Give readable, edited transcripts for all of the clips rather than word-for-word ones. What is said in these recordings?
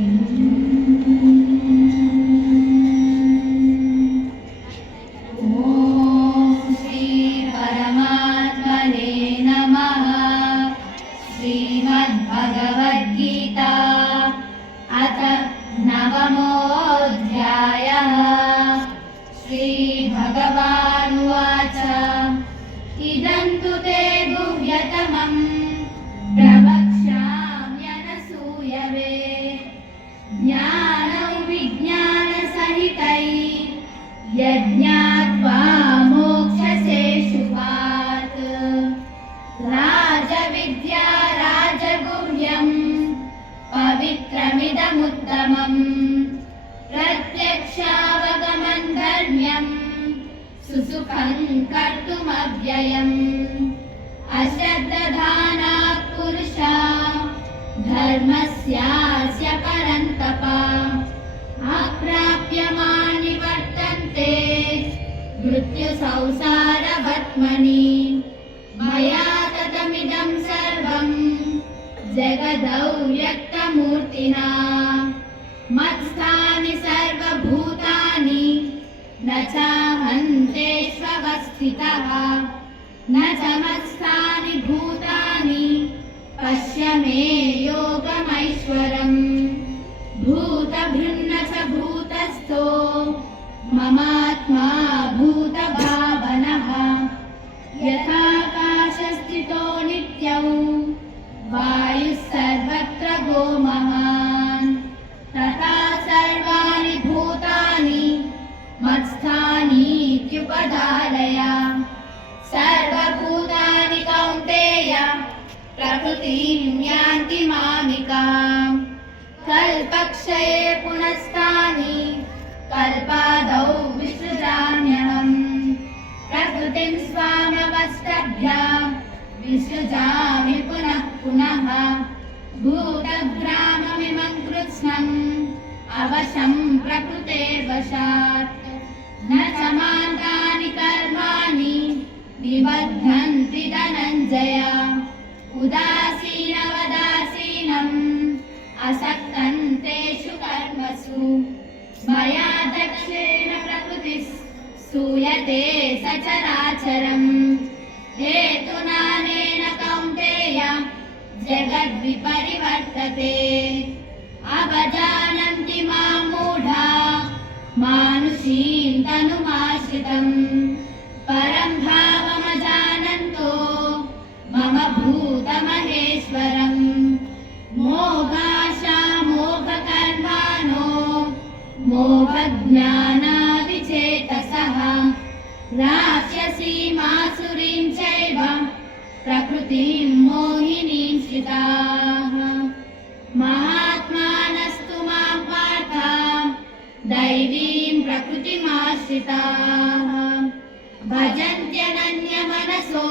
श्रीमद्भगवद्गीता अथ नवमोऽध्यायः। श्रीभगवानुवाच इदं तु ते गुह्यतमं प्रवक्ष्याम्यनसूयवे ज्ञानं विज्ञानसहितं यज्ञात्वा मोक्षसे शुभात्। राजविद्या राजगुह्यं पवित्रमिदमुत्तमं प्रत्यक्षावगमं धर्म्यं सुसुखं कर्तुमव्ययम्। अश्रद्धधानाः पुरुषा धर्मस्यास्य परन्तप अप्राप्यमानि वर्तन्ते मृत्युसंसारवर्त्मनि। मया ततमिदं सर्वं जगदौ व्यक्तमूर्तिना मत्स्थानि सर्वभूतानि न चाहन्तेष्वस्थितः न च मत्स्थानि भूतानि पश्य मे योगमैश्वरम्। भूतभृन्न च भूतस्थो ममात्मा भूतभावनः यथाकाशस्थितो नित्यौ वायुः सर्वत्र गोमहान् तथा सर्वाणि भूतानि मत्स्थानीत्युपधारय। सर्वभूतानि कौन्तेय प्रकृतिं यान्ति मामिकाम्। कल्पक्षये पुनस्तानि कल्पादौ विसृजाम्यहम्। प्रकृतिं स्वामवष्टभ्य विसृजामि पुनः पुनः। भूतग्राममिमं कृत्स्नम् अवशं प्रकृतेर्वशात् न च मान्तानि कर्माणि निबध्नन्ति धनञ्जय। उदासीनवदासीनम् असक्तं तेषु कर्मसु मया दक्षेण प्रकृतिः सूयते सचराचरम्। हेतुनानेन कौन्तेय जगद्विपरिवर्तते अवजानन्ति मां मूढा मानुषीं तनुमाश्रितम्। परं भावमजानन्तो मम भूतमहेश्वरम्। मोहाशामोहकर्माणो मोहज्ञानादिचेतसः राक्षसीमासुरीं चैव प्रकृतिं मोहिनीं श्रिताः। महात्मानस्तु मां पार्थ दैवीं प्रकृतिमाश्रिताः भजन्त्यनन्यमनसो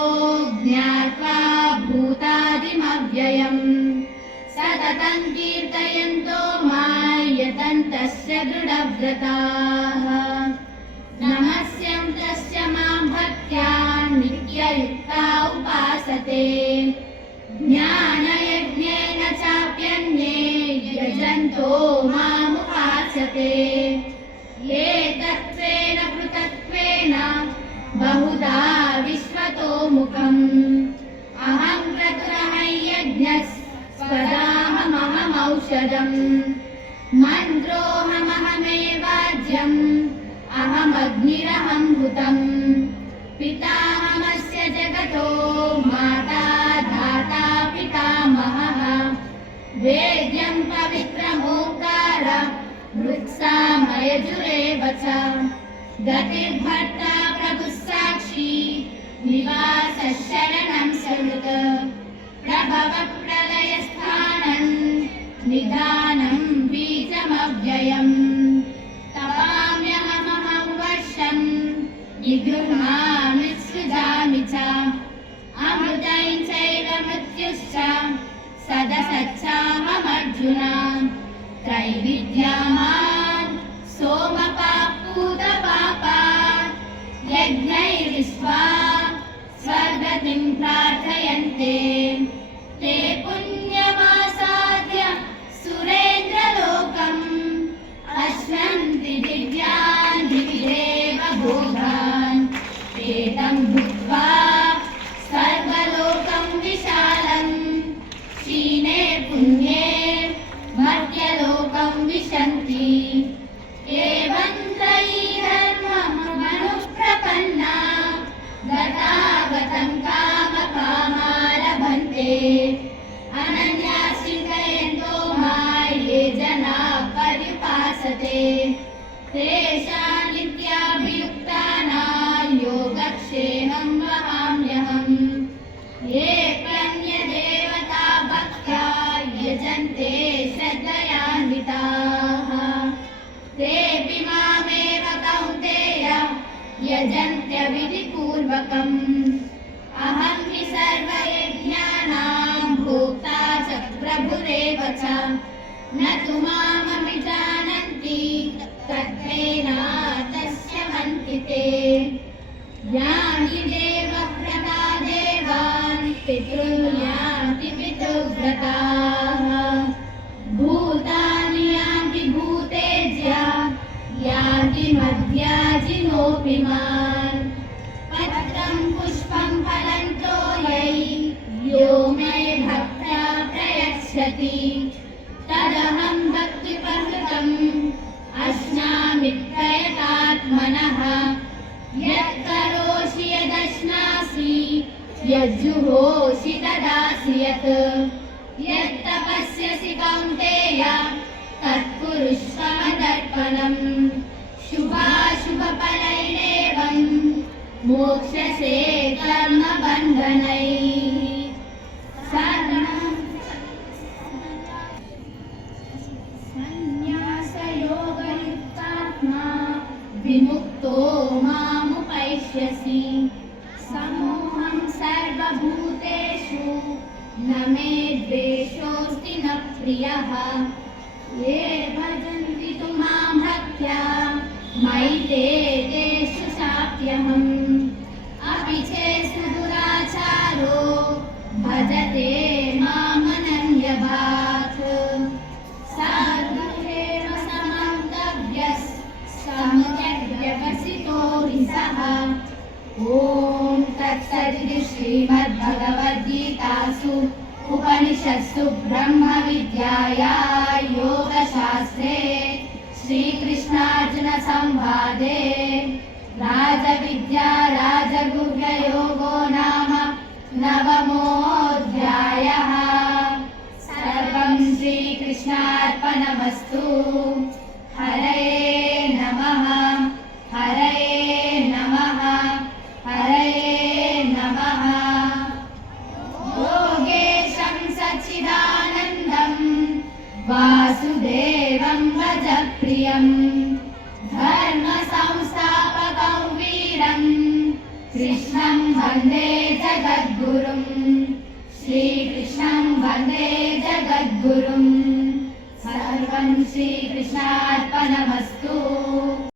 ज्ञात्वा भूतादिमव्ययम्। सततं कीर्तयन्तो मां यतन्तस्य दृढव्रताः। नमस्यन्तस्य मां भक्त्या नित्ययुक्ता उपासते। ज्ञानयज्ञेन चाप्यन्ये यजन्तो मामुपासते। एतत्त्वेन पृथक्त्वेन बहुधा विश्वतो मुखम्। अहं प्रग्रहं यज्ञस्वदाहमहमौषधम्। मन्त्रोऽहमहमेवाज्यम् अहमग्निरहं भूतम्। पितामहस्य जगतो माता धाता पितामहः। वेद्यं पवित्रमोङ्कार मृत्सामयजुरेव च। गतिर्भर्ता प्रभुः साक्षी निवासः शरणं सुहृत्। प्रभवप्रलयस्थानं निधानं बीजमव्ययम्। तपाम्यहमहं वर्षं निगृह्णामि सृजामि च। अमृतं चैव मृत्युश्च सदसच्चाहमर्जुन। त्रैविद्यामान् सोमपापूतपापात् यज्ञैर्विश्वा स्वर्गतिं प्रार्थयन्ते। ते पुण्यमासाद्य सुरेन्द्रलोक पर्युपासते तेषां नित्याभियुक्तानां योगक्षेमं वहाम्यहम् ये प्रणम्यदेवता भक्त्या यजन्ते श्रद्धयान्विताः तेऽपि मामेव कौन्तेय यजन्त्यविधिपूर्वकम् अहं हि सर्वयज्ञानां भोक्ता च प्रभुरेव च न तु मामपि जानन्ति तत्त्वेनातस्य हन्ति ते यानि देवव्रता देवान् पितॄन् यान्ति पितृव्रताः भूतानि यान्ति भूतेज्या यान्ति मद्याजिनोऽपि मान् पत्रं पुष्पं फलं तोयै यो मे भक्त्या प्रयच्छति तदहं भक्तिपरतम् अश्नामि प्रयतात्मनः यत्करोषि यदश्नासि यज्जुहोषि तदासि यत् यत्तपस्यसि कौन्तेय तत्कुरुष्व मदर्पणम् शुभाशुभफलैरेवं मोक्षसे कर्मबन्धनैः सन्न्यासयोगयुक्तात्मा विमुक्तो मामुपैष्यसि समोहं सर्वभूतेषु न मे द्वेषोऽस्ति न प्रियः ये भजन्ति तु मां भक्त्या मयि ते तेषु चाप्यहम् अपि चेत् दुराचारो भजते मामनन्यभाक् सर्वमेव समन्तव्यस्तमुपव्यवसितो हि सः ॐ तत्सदिति श्रीमद्भगवद्गीतासु उपनिषत्सु ब्रह्मविद्यायां योगशास्त्रे श्रीकृष्णार्जुनसंवादे राजविद्या राजगुह्ययोगो नाम नवमोऽध्यायः सर्वं श्रीकृष्णार्पणमस्तु हरये नमः हरये नमः हरये नमः योगेशं सच्चिदानन्दं वासुदेवं भजप्रियम् धर्मसंस्थापकं वीरं कृष्णं वन्दे जगद्गुरुं श्रीकृष्णं वन्दे जगद्गुरुं सर्वं श्रीकृष्णार्पणमस्तु।